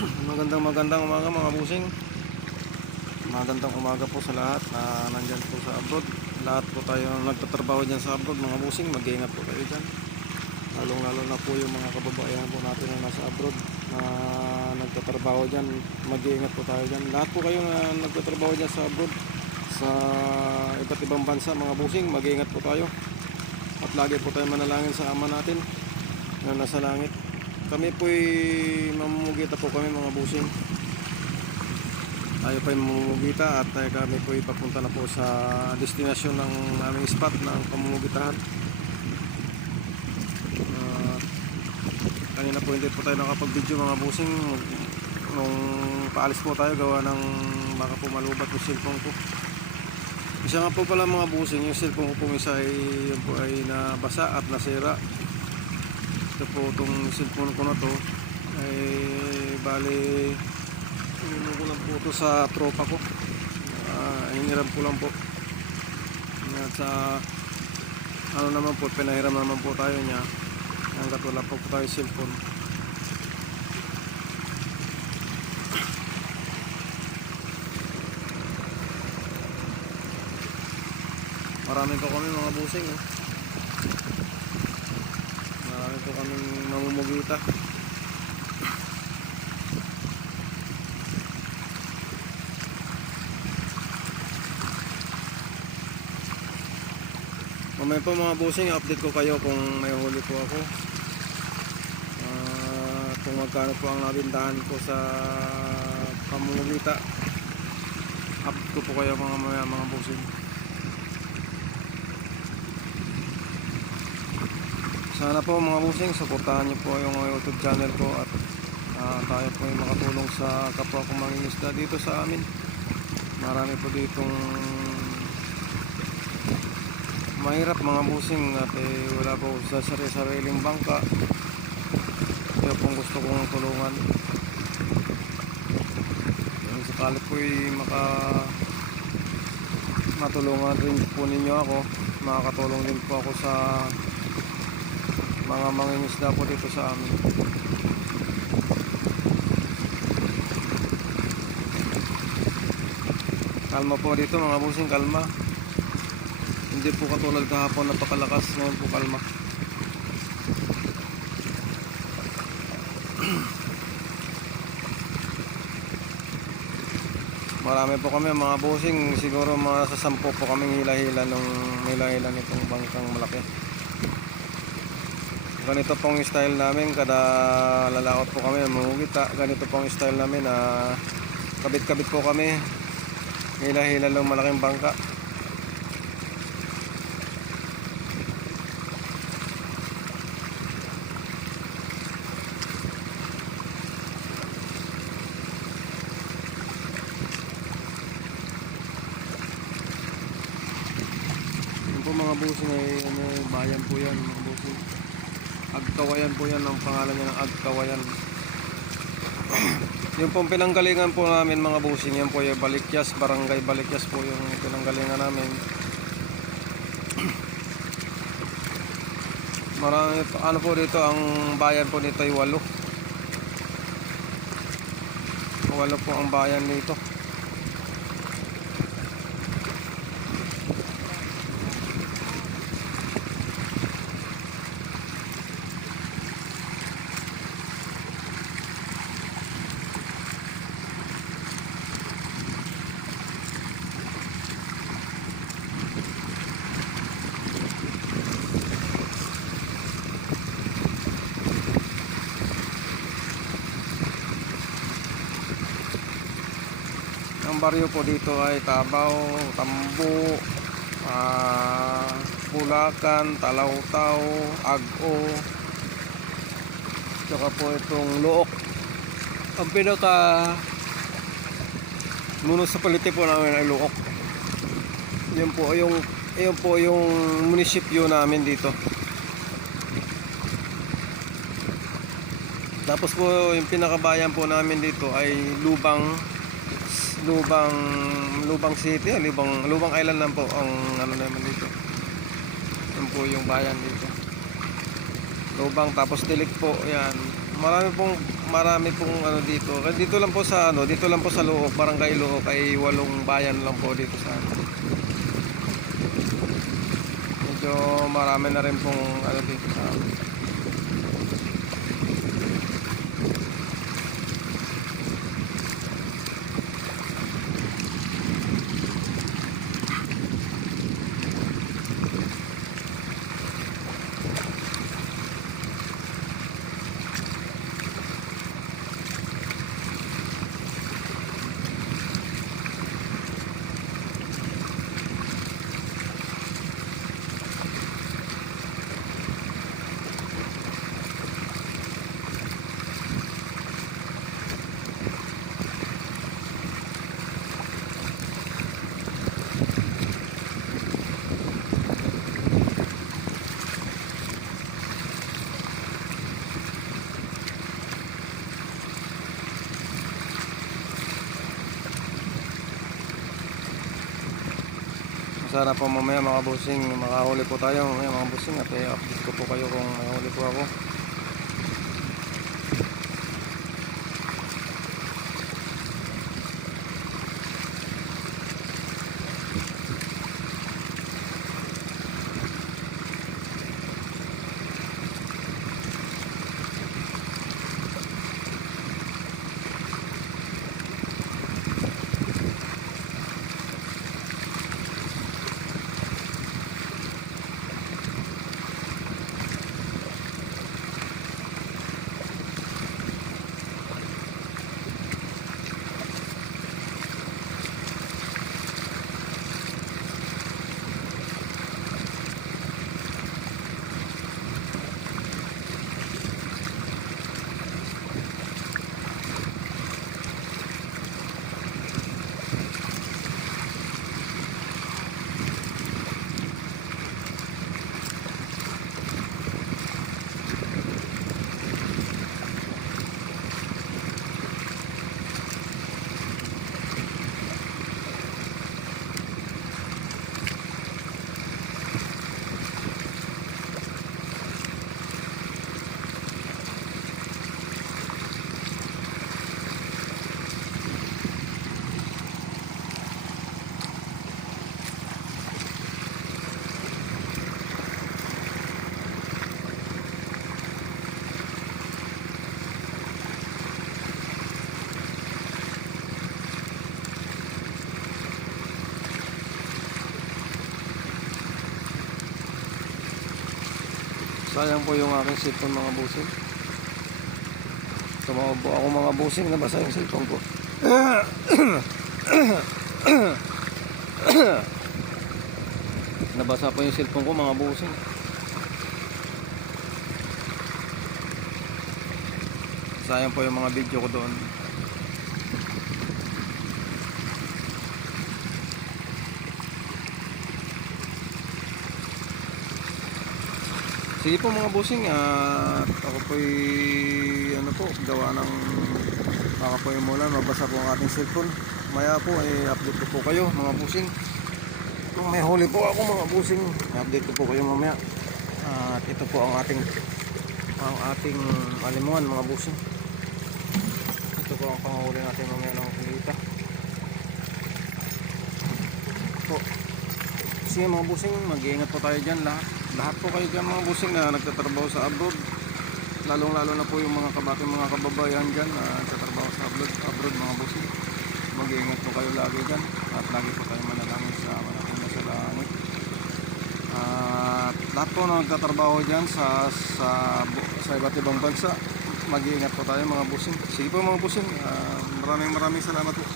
Magandang umaga mga busing. Magandang umaga po sa lahat na nandyan po sa abroad. Lahat po tayo nagtatrabaho dyan sa abroad mga busing. Mag-iingat po kayo dyan. Lalong lalo na po yung mga kababayan po natin na nasa abroad na nagtatrabaho dyan. Mag-iingat po tayo dyan. Lahat po kayo na nagtatrabaho dyan sa abroad, sa iba't ibang bansa mga busing, mag-iingat po tayo. At lagi po tayo manalangin sa Ama natin na nasa langit. Kami po'y mamumugita po kami mga busing. Tayo po'y mamumugita at kami po'y papunta na po sa destinasyon ng aming spot ng pamumugitahan. Kanina po hindi po tayo nakapag-video mga busing. Nung paalis po tayo gawa ng baka po malubat yung cellphone ko. Isa nga po pala mga busing, yung cellphone ko po isa ay nabasa at nasira. Ito po itong cellphone ko na to ay bali inuno ko lang po ito sa tropa ko. Hiniram ko lang po at sa ano naman po, pinahiram naman po tayo niya hanggat wala po tayo cellphone. Marami po kami mga busing marami po kaming mamumugita. Mamaya po mga busing, update ko kayo kung may huli po ako, kung magkano po ang nabintahan ko sa pamumugita. Update ko po kayo mga busing. Sana po mga busing, suportahan niyo po yung YouTube channel ko at tayo po ay makatulong sa kapwa kong mangingisda dito sa amin. Marami po ditong mahirap mga busing at wala po sa sariling bangka. Kaya pong gusto kong tulungan. Kung sakali po ay matulungan rin po ninyo ako, makakatulong din po ako sa mga mangingisda po dito sa amin. Kalma po dito mga busing, kalma. Hindi po katulad kahapon napakalakas, ngayon po kalma. Marami po kami mga busing, siguro mga sa 10 po kaming hila-hila nung hila-hila nitong bangkang malaki. Ganito pong style namin kada lalaot po kami mamumugita. Ganito pong style namin na kabit-kabit po kami, hila-hila ng malaking bangka. Yan po mga busing ay bayan po yan mga busing. Agkawayan po yan, ang pangalan niya ng Agkawayan. Yung pong pinanggalingan po namin mga busing, yan po yung Balikyas, Barangay Balikyas po yung pinanggalingan namin. Marami ano po dito, ang bayan po dito ay 8 po ang bayan dito. Ang baryo po dito ay Tabaw, Tambo, Bulacan, Talawtaw, Ago, tsaka po itong Luok. Ang pinaka municipality po namin ay Luok. Yun po yung munisipyo namin dito. Tapos po yung pinakabayan po namin dito ay Lubang City, Lubang Island lang po ang ano naman dito. Yan po yung bayan dito. Lubang, tapos Tilik po, yan. marami pong ano dito. Dito lang po sa ano, dito lang po sa Luok, Barangay Luok ay 8 bayan lang po dito sa ano. Medyo marami na rin pong ano dito sa sana po mamaya mga bossing, makahuli po tayo mamaya mga bossing at update ko po kayo kung mahuli po ako. Sayang po yung aking cellphone mga bossing. Tumawag po ako mga bossing, nabasa yung cellphone ko. Nabasa po yung cellphone ko mga bossing. Sayang po yung mga video ko doon. Sige po mga bossing, ako po'y ano po, gawa ng baka po yung mula, mabasa po ang ating cellphone. Maya po ay update ko po kayo mga bossing. Kung may huli po ako mga bossing, update ko po kayo mamaya. At ito po ang ating alimuhan mga bossing. Ito po ang panghuli natin mamaya ng kulita. Po. Sige mga bossing, mag-iingat po tayo dyan lahat po kayo dyan mga bossing na nagtatrabaho sa abroad, lalong lalo na po yung mga kababayan dyan na nagtatrabaho sa abroad mga bossing. Mag-iingat po kayo lagi dyan at lagi po tayo manalangin sa malaking nasa langit. At lahat po na nagtatrabaho dyan sa iba't ibang bansa, mag-iingat po tayo mga bossing. Sige po mga bossing, maraming salamat po.